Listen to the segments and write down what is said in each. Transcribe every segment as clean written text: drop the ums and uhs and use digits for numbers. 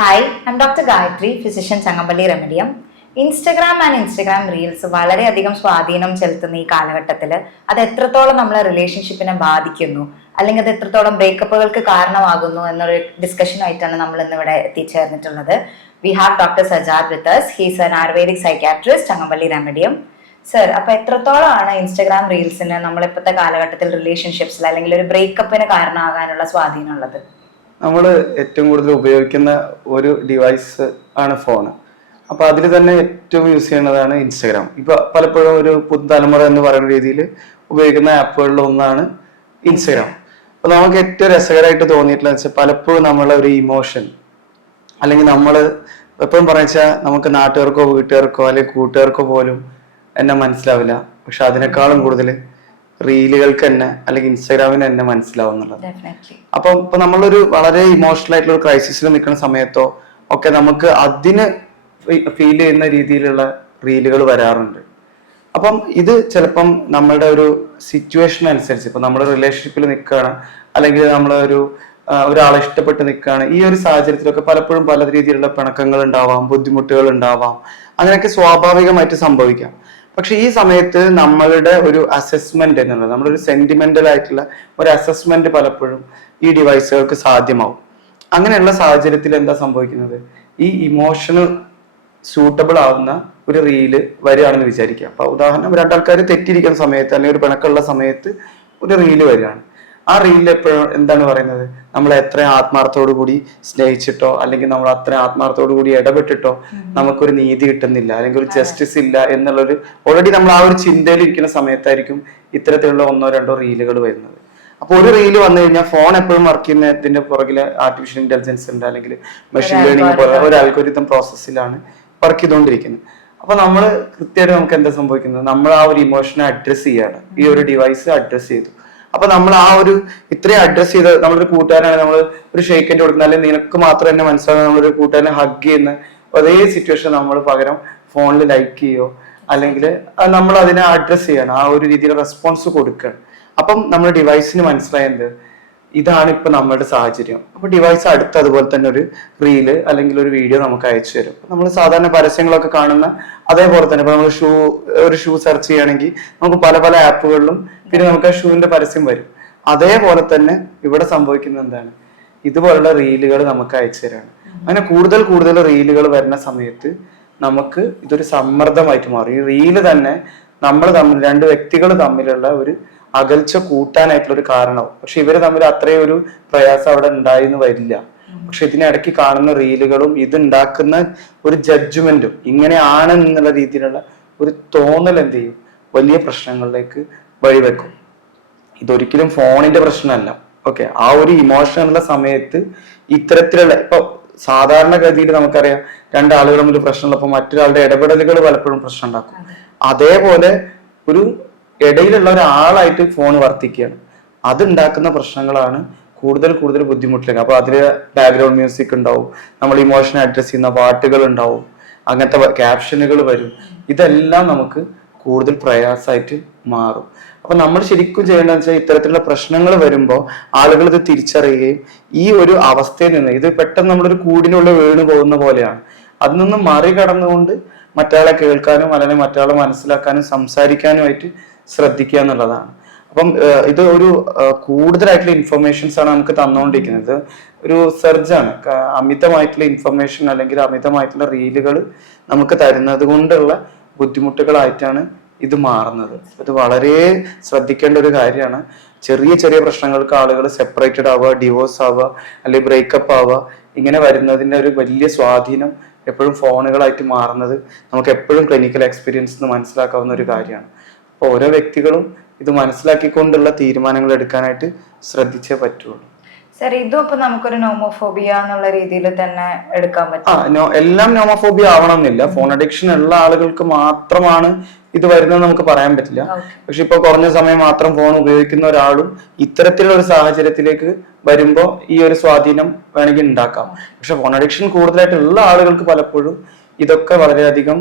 Hi, I am doctor Gayathri, physician Changampally Remedium. Instagram and Instagram reels വളരെയധികം സ്വാധീനം ചെലുത്തുന്ന ഈ കാലഘട്ടത്തിൽ അത് എത്രത്തോളം നമ്മളെ റിലേഷൻഷിപ്പിനെ ബാധിക്കുന്നു, അല്ലെങ്കിൽ അത് എത്രത്തോളം ബ്രേക്കപ്പുകൾക്ക് കാരണമാകുന്നു എന്നൊരു ഡിസ്കഷനായിട്ടാണ് നമ്മൾ ഇന്ന് ഇവിടെ എത്തിച്ചേർന്നിട്ടുള്ളത്. We have doctor Sajad with us. He's an Ayurvedic psychiatrist, Changampally Remedium. Sir, അപ്പൊ എത്രത്തോളമാണ് ഇൻസ്റ്റഗ്രാം റീൽസിന് നമ്മളിപ്പോഴത്തെ കാലഘട്ടത്തിൽ റിലേഷൻഷിപ്സിൽ അല്ലെങ്കിൽ ഒരു ബ്രേക്കപ്പിന് കാരണമാകാനുള്ള സ്വാധീനം ഉള്ളത്? നമ്മൾ ഏറ്റവും കൂടുതൽ ഉപയോഗിക്കുന്ന ഒരു ഡിവൈസ് ആണ് ഫോണ്. അപ്പൊ അതിൽ തന്നെ ഏറ്റവും യൂസ് ചെയ്യുന്നതാണ് ഇൻസ്റ്റഗ്രാം. ഇപ്പൊ പലപ്പോഴും ഒരു പുതുതലമുറ എന്ന് പറയുന്ന രീതിയിൽ ഉപയോഗിക്കുന്ന ആപ്പുകളിൽ ഒന്നാണ് ഇൻസ്റ്റഗ്രാം. അപ്പൊ നമുക്ക് ഏറ്റവും രസകരമായിട്ട് തോന്നിയിട്ടുള്ള വെച്ചാൽ പലപ്പോഴും നമ്മളെ ഒരു ഇമോഷൻ അല്ലെങ്കിൽ നമ്മൾ എപ്പോഴും പറഞ്ഞാൽ നമുക്ക് നാട്ടുകാർക്കോ വീട്ടുകാർക്കോ അല്ലെങ്കിൽ കൂട്ടുകാർക്കോ പോലും എന്നെ മനസ്സിലാവില്ല. പക്ഷെ അതിനേക്കാളും കൂടുതൽ റീലുകൾക്ക് തന്നെ അല്ലെങ്കിൽ ഇൻസ്റ്റാഗ്രാമിന് തന്നെ മനസ്സിലാവും എന്നുള്ളത്. അപ്പൊ ഇപ്പൊ നമ്മളൊരു വളരെ ഇമോഷണൽ ആയിട്ടുള്ള ഒരു ക്രൈസിസിൽ നിൽക്കുന്ന സമയത്തോ ഒക്കെ നമുക്ക് അതിന് ഫീൽ ചെയ്യുന്ന രീതിയിലുള്ള റീലുകൾ വരാറുണ്ട്. അപ്പം ഇത് ചിലപ്പം നമ്മളുടെ ഒരു സിറ്റുവേഷൻ അനുസരിച്ച്, ഇപ്പൊ നമ്മൾ റിലേഷൻഷിപ്പിൽ നിൽക്കുകയാണ് അല്ലെങ്കിൽ നമ്മളൊരു ഒരാളെ ഇഷ്ടപ്പെട്ട് നിൽക്കുകയാണ്, ഈ ഒരു സാഹചര്യത്തിലൊക്കെ പലപ്പോഴും പല രീതിയിലുള്ള പിണക്കങ്ങൾ ഉണ്ടാവാം, ബുദ്ധിമുട്ടുകൾ ഉണ്ടാവാം, അങ്ങനെയൊക്കെ സ്വാഭാവികമായിട്ട് സംഭവിക്കാം. പക്ഷെ ഈ സമയത്ത് നമ്മളുടെ ഒരു അസസ്മെന്റ് എന്നുള്ളത്, നമ്മളൊരു സെന്റിമെന്റൽ ആയിട്ടുള്ള ഒരു അസസ്മെന്റ് പലപ്പോഴും ഈ ഡിവൈസുകൾക്ക് സാധ്യമാവും. അങ്ങനെയുള്ള സാഹചര്യത്തിൽ എന്താ സംഭവിക്കുന്നത്, ഈ ഇമോഷണൽ സൂട്ടബിൾ ആവുന്ന ഒരു റീല് വരികയാണെന്ന് വിചാരിക്കുക. അപ്പൊ ഉദാഹരണം, രണ്ടാൾക്കാർ തെറ്റിയിരിക്കുന്ന സമയത്ത് അല്ലെങ്കിൽ ഒരു പിണക്കമുള്ള സമയത്ത് ഒരു റീല് വരികയാണ്. ആ റീലിൽ എപ്പോഴും എന്താണ് പറയുന്നത്, നമ്മൾ എത്ര ആത്മാർത്ഥത്തോടു കൂടി സ്നേഹിച്ചിട്ടോ അല്ലെങ്കിൽ നമ്മൾ അത്ര ആത്മാർത്ഥത്തോടു കൂടി ഇടപെട്ടിട്ടോ നമുക്കൊരു നീതി കിട്ടുന്നില്ല അല്ലെങ്കിൽ ഒരു ജസ്റ്റിസ് ഇല്ല എന്നുള്ളൊരു ഓൾറെഡി നമ്മൾ ആ ഒരു ചിന്തയിൽ ഇരിക്കുന്ന സമയത്തായിരിക്കും ഇത്തരത്തിലുള്ള ഒന്നോ രണ്ടോ റീലുകൾ വരുന്നത്. അപ്പൊ ഒരു റീല് വന്നു കഴിഞ്ഞാൽ ഫോൺ എപ്പോഴും വർക്ക് ചെയ്യുന്നതിന്റെ പുറകില് ആർട്ടിഫിഷ്യൽ ഇന്റലിജൻസ് ഉണ്ട്, അല്ലെങ്കിൽ മെഷീൻ ലേണിംഗ് പോലെ ഒരു അൽഗോരിതം പ്രോസസ്സിലാണ് വർക്ക് ചെയ്തുകൊണ്ടിരിക്കുന്നത്. അപ്പൊ നമ്മൾ കൃത്യമായിട്ട് നമുക്ക് എന്താ സംഭവിക്കുന്നത്, നമ്മൾ ആ ഒരു ഇമോഷനെ അഡ്രസ് ചെയ്യാണ്, ഈ ഒരു ഡിവൈസ് അഡ്രസ് ചെയ്തു. അപ്പൊ നമ്മൾ ആ ഒരു ഇത്രയും അഡ്രസ് ചെയ്ത്, നമ്മളൊരു കൂട്ടുകാരാണ്, നമ്മൾ ഒരു ഷെയ്ക്കൻഡ് കൊടുക്കുന്ന അല്ലെങ്കിൽ നിനക്ക് മാത്രം എന്നെ മനസ്സിലാകുന്ന നമ്മളൊരു കൂട്ടുകാരനെ ഹഗ് ചെയ്യുന്ന അതേ സിറ്റുവേഷൻ നമ്മൾ പകരം ഫോണിൽ ലൈക്ക് ചെയ്യോ അല്ലെങ്കിൽ നമ്മൾ അതിനെ അഡ്രസ് ചെയ്യണം, ആ ഒരു രീതിയിൽ റെസ്പോൺസ് കൊടുക്കണം. അപ്പം നമ്മുടെ ഡിവൈസിന് മനസ്സിലായത് ഇതാണ് ഇപ്പൊ നമ്മുടെ സാഹചര്യം. അപ്പൊ ഡിവൈസ് അടുത്ത് അതുപോലെ തന്നെ ഒരു റീല് അല്ലെങ്കിൽ ഒരു വീഡിയോ നമുക്ക് അയച്ചു തരും. നമ്മൾ സാധാരണ പരസ്യങ്ങളൊക്കെ കാണുന്ന അതേപോലെ തന്നെ ഇപ്പൊ നമ്മൾ ഒരു ഷൂ സെർച്ച് ചെയ്യുകയാണെങ്കിൽ നമുക്ക് പല പല ആപ്പുകളിലും പിന്നെ നമുക്ക് ആ ഷൂവിന്റെ പരസ്യം വരും. അതേപോലെ തന്നെ ഇവിടെ സംഭവിക്കുന്നത് എന്താണ്, ഇതുപോലുള്ള റീലുകൾ നമുക്ക് അയച്ചു തരാണ്. അങ്ങനെ കൂടുതൽ കൂടുതൽ റീലുകൾ വരുന്ന സമയത്ത് നമുക്ക് ഇതൊരു സമ്മർദ്ദമായിട്ട് മാറും. ഈ റീല് തന്നെ നമ്മൾ തമ്മിൽ, രണ്ട് വ്യക്തികൾ തമ്മിലുള്ള ഒരു അകൽച്ച കൂട്ടാനായിട്ടുള്ള ഒരു കാരണവും. പക്ഷെ ഇവര് തമ്മിൽ അത്രയും ഒരു പ്രയാസം അവിടെ ഉണ്ടായിന്ന് വരില്ല. പക്ഷെ ഇതിനിടയ്ക്ക് കാണുന്ന റീലുകളും ഇതുണ്ടാക്കുന്ന ഒരു ജഡ്ജ്മെന്റും ഇങ്ങനെയാണ് എന്നുള്ള രീതിയിലുള്ള ഒരു തോന്നൽ എന്ത് ചെയ്യും, വലിയ പ്രശ്നങ്ങളിലേക്ക് വഴിവെക്കും. ഇതൊരിക്കലും ഫോണിന്റെ പ്രശ്നമല്ല. ഓക്കെ, ആ ഒരു ഇമോഷനുള്ള സമയത്ത് ഇത്തരത്തിലുള്ള, ഇപ്പൊ സാധാരണഗതിയിൽ നമുക്കറിയാം രണ്ടാളുകൾ തമ്മിൽ പ്രശ്നമുള്ളപ്പോൾ മറ്റൊരാളുടെ ഇടപെടലുകൾ പലപ്പോഴും പ്രശ്നം ഉണ്ടാക്കും. അതേപോലെ ഒരു ഇടയിലുള്ള ഒരാളായിട്ട് ഫോൺ വർത്തിക്കുകയാണ്, അതുണ്ടാക്കുന്ന പ്രശ്നങ്ങളാണ് കൂടുതൽ കൂടുതൽ ബുദ്ധിമുട്ടിലേക്ക്. അപ്പൊ അതില് ബാക്ക്ഗ്രൗണ്ട് മ്യൂസിക് ഉണ്ടാവും, നമ്മൾ ഇമോഷനെ അഡ്രസ് ചെയ്യുന്ന പാട്ടുകൾ ഉണ്ടാവും, അങ്ങനത്തെ ക്യാപ്ഷനുകൾ വരും. ഇതെല്ലാം നമുക്ക് കൂടുതൽ പ്രയാസമായിട്ട് മാറും. അപ്പൊ നമ്മൾ ശരിക്കും ചെയ്യേണ്ടതെന്ന് വെച്ചാൽ ഇത്തരത്തിലുള്ള പ്രശ്നങ്ങൾ വരുമ്പോൾ ആളുകൾ ഇത് തിരിച്ചറിയുകയും ഈ ഒരു അവസ്ഥയിൽ നിന്ന്, ഇത് പെട്ടെന്ന് നമ്മളൊരു കൂടിനുള്ള വീണ് പോകുന്ന പോലെയാണ്, അതിൽ നിന്ന് മറികടന്നുകൊണ്ട് മറ്റാളെ കേൾക്കാനും അല്ലെങ്കിൽ മറ്റാളെ മനസ്സിലാക്കാനും സംസാരിക്കാനുമായിട്ട് ശ്രദ്ധിക്കുക എന്നുള്ളതാണ്. അപ്പം ഇത് ഒരു കൂടുതലായിട്ടുള്ള ഇൻഫർമേഷൻസ് ആണ് നമുക്ക് തന്നുകൊണ്ടിരിക്കുന്നത്. ഒരു സർജാണ്, അമിതമായിട്ടുള്ള ഇൻഫർമേഷൻ അല്ലെങ്കിൽ അമിതമായിട്ടുള്ള റീലുകൾ നമുക്ക് തരുന്നത് കൊണ്ടുള്ള ബുദ്ധിമുട്ടുകളായിട്ടാണ് ഇത് മാറുന്നത്. ഇത് വളരെ ശ്രദ്ധിക്കേണ്ട ഒരു കാര്യമാണ്. ചെറിയ ചെറിയ പ്രശ്നങ്ങൾക്ക് ആളുകൾ സെപ്പറേറ്റഡ് ആവുക, ഡിവോഴ്സ് ആവുക അല്ലെങ്കിൽ ബ്രേക്കപ്പ് ആവുക, ഇങ്ങനെ വരുന്നതിന്റെ ഒരു വലിയ സ്വാധീനം എപ്പോഴും ഫോണുകളായിട്ട് മാറുന്നത് നമുക്ക് എപ്പോഴും ക്ലിനിക്കൽ എക്സ്പീരിയൻസ് മനസ്സിലാക്കാവുന്ന ഒരു കാര്യമാണ്. അപ്പോൾ ഓരോ വ്യക്തികളും ഇത് മനസ്സിലാക്കിക്കൊണ്ടുള്ള തീരുമാനങ്ങൾ എടുക്കാനായിട്ട് ശ്രദ്ധിച്ചേ പറ്റുള്ളൂ. സർ, ഇതും ഇപ്പൊ നമുക്കൊരു നോമോഫോബിയ എന്നുള്ള രീതിയിൽ തന്നെ എടുക്കാൻ പറ്റും? എല്ലാം നോമോഫോബിയ ആവണമെന്നില്ല. ഫോൺ അഡിക്ഷൻ ഉള്ള ആളുകൾക്ക് മാത്രമാണ് ഇത് വരുന്നത് നമുക്ക് പറയാൻ പറ്റില്ല. പക്ഷെ ഇപ്പൊ കുറഞ്ഞ സമയം മാത്രം ഫോൺ ഉപയോഗിക്കുന്ന ഒരാളും ഇത്തരത്തിലുള്ള ഒരു സാഹചര്യത്തിലേക്ക് വരുമ്പോ ഈ ഒരു സ്വാധീനം വേണമെങ്കിൽ ഉണ്ടാക്കാം. പക്ഷെ ഫോൺ അഡിക്ഷൻ കൂടുതലായിട്ടുള്ള ആളുകൾക്ക് പലപ്പോഴും ഇതൊക്കെ വളരെയധികം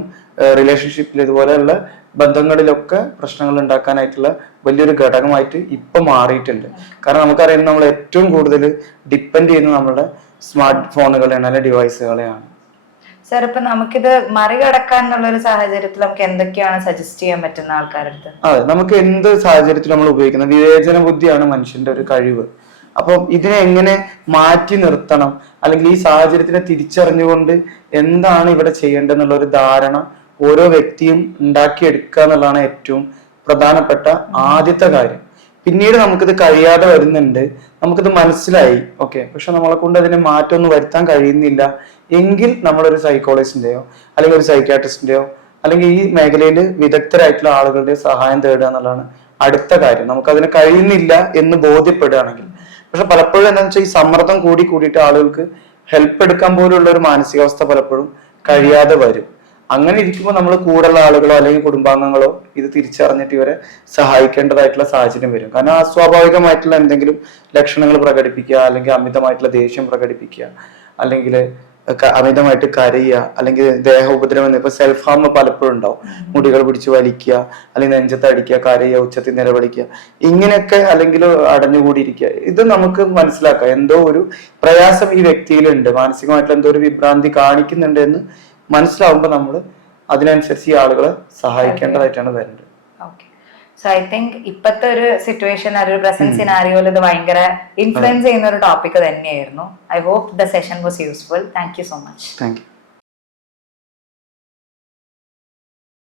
റിലേഷൻഷിപ്പിൽ ഇതുപോലെയുള്ള ബന്ധങ്ങളിലൊക്കെ പ്രശ്നങ്ങൾ ഉണ്ടാക്കാനായിട്ടുള്ള വലിയൊരു ഘടകമായിട്ട് ഇപ്പൊ മാറിയിട്ടുണ്ട്. കാരണം നമുക്കറിയാം നമ്മൾ ഏറ്റവും കൂടുതൽ ഡിപ്പെൻഡ് ചെയ്യുന്നത് നമ്മുടെ സ്മാർട്ട് ഫോണുകളെയാണ് അല്ലെങ്കിൽ ഡിവൈസുകളെയാണ്. സാർ, ഇപ്പൊ നമുക്കിത് മറികടക്കാൻ എന്നുള്ള ഒരു സാഹചര്യത്തിൽ നമുക്ക് എന്തൊക്കെയാണ് സജസ്റ്റ് ചെയ്യാൻ പറ്റുന്ന ആൾക്കാരുടെ? അതെ, നമുക്ക് എന്ത് സാഹചര്യത്തിൽ നമ്മൾ ഉപയോഗിക്കുന്നത്, വിവേചന ബുദ്ധിയാണ് മനുഷ്യന്റെ ഒരു കഴിവ്. അപ്പം ഇതിനെ എങ്ങനെ മാറ്റി നിർത്തണം, അല്ലെങ്കിൽ ഈ സാഹചര്യത്തിനെ തിരിച്ചറിഞ്ഞുകൊണ്ട് എന്താണ് ഇവിടെ ചെയ്യേണ്ടതെന്നുള്ള ഒരു ധാരണ ഓരോ വ്യക്തിയും ഉണ്ടാക്കിയെടുക്കുക എന്നുള്ളതാണ് ഏറ്റവും പ്രധാനപ്പെട്ട ആദ്യത്തെ കാര്യം. പിന്നീട് നമുക്കിത് കഴിയാതെ വരുന്നുണ്ട്, നമുക്കിത് മനസ്സിലായി, ഓക്കെ, പക്ഷെ നമ്മളെ കൊണ്ട് അതിനെ മാറ്റമൊന്നും വരുത്താൻ കഴിയുന്നില്ല എങ്കിൽ നമ്മളൊരു സൈക്കോളജിസ്റ്റിന്റെയോ അല്ലെങ്കിൽ ഒരു സൈക്യാട്രിസ്റ്റിന്റെയോ അല്ലെങ്കിൽ ഈ മേഖലയിൽ വിദഗ്ധരായിട്ടുള്ള ആളുകളുടെ സഹായം തേടുക എന്നുള്ളതാണ് അടുത്ത കാര്യം. നമുക്കതിന് കഴിയുന്നില്ല എന്ന് ബോധ്യപ്പെടുകയാണെങ്കിൽ. പക്ഷെ പലപ്പോഴും എന്താണെന്ന് വെച്ചാൽ ഈ സമ്മർദ്ദം കൂടിയിട്ട് ആളുകൾക്ക് ഹെൽപ്പ് എടുക്കാൻ പോലുള്ള ഒരു മാനസികാവസ്ഥ പലപ്പോഴും കഴിയാതെ വരും. അങ്ങനെ ഇരിക്കുമ്പോൾ നമ്മൾ കൂടെയുള്ള ആളുകളോ അല്ലെങ്കിൽ കുടുംബാംഗങ്ങളോ ഇത് തിരിച്ചറിഞ്ഞിട്ട് ഇവരെ സഹായിക്കേണ്ടതായിട്ടുള്ള സാഹചര്യം വരും. കാരണം അസ്വാഭാവികമായിട്ടുള്ള എന്തെങ്കിലും ലക്ഷണങ്ങൾ പ്രകടിപ്പിക്കുക, അല്ലെങ്കിൽ അമിതമായിട്ടുള്ള ദേഷ്യം പ്രകടിപ്പിക്കുക, അല്ലെങ്കിൽ അമിതമായിട്ട് കരയുക, അല്ലെങ്കിൽ ദേഹ ഉപദ്രവം, ഇപ്പൊ സെൽഫ് ഹാം പലപ്പോഴും ഉണ്ടാവും. മുടികൾ പിടിച്ച് വലിക്കുക, അല്ലെങ്കിൽ നെഞ്ചത്ത് അടിക്കുക, കരയുക, ഉച്ചത്തിൽ നിലവിളിക്കുക, ഇങ്ങനെയൊക്കെ, അല്ലെങ്കിൽ അടഞ്ഞുകൂടിയിരിക്കുക. ഇത് നമുക്ക് മനസ്സിലാക്കാം എന്തോ ഒരു പ്രയാസം ഈ വ്യക്തിയിലുണ്ട്, മാനസികമായിട്ടുള്ള എന്തോ ഒരു വിഭ്രാന്തി കാണിക്കുന്നുണ്ട് എന്ന് മനസ്സിലാവുമ്പോൾ നമ്മൾ അതിനനുസരിച്ച് ഈ ആളുകളെ സഹായിക്കേണ്ടതായിട്ടാണ് വരേണ്ടത്. സോ ഐ തിങ്ക് ഇപ്പോഴത്തെ ഒരു സിറ്റുവേഷൻ, ഒരു പ്രസന്റ് സിനാരിയോയിൽ ഇത് ഭയങ്കര ഇൻഫ്ലുവൻസ് ചെയ്യുന്ന ഒരു ടോപ്പിക് തന്നെയായിരുന്നു. I hope the session was useful. Thank you so much. Thank U.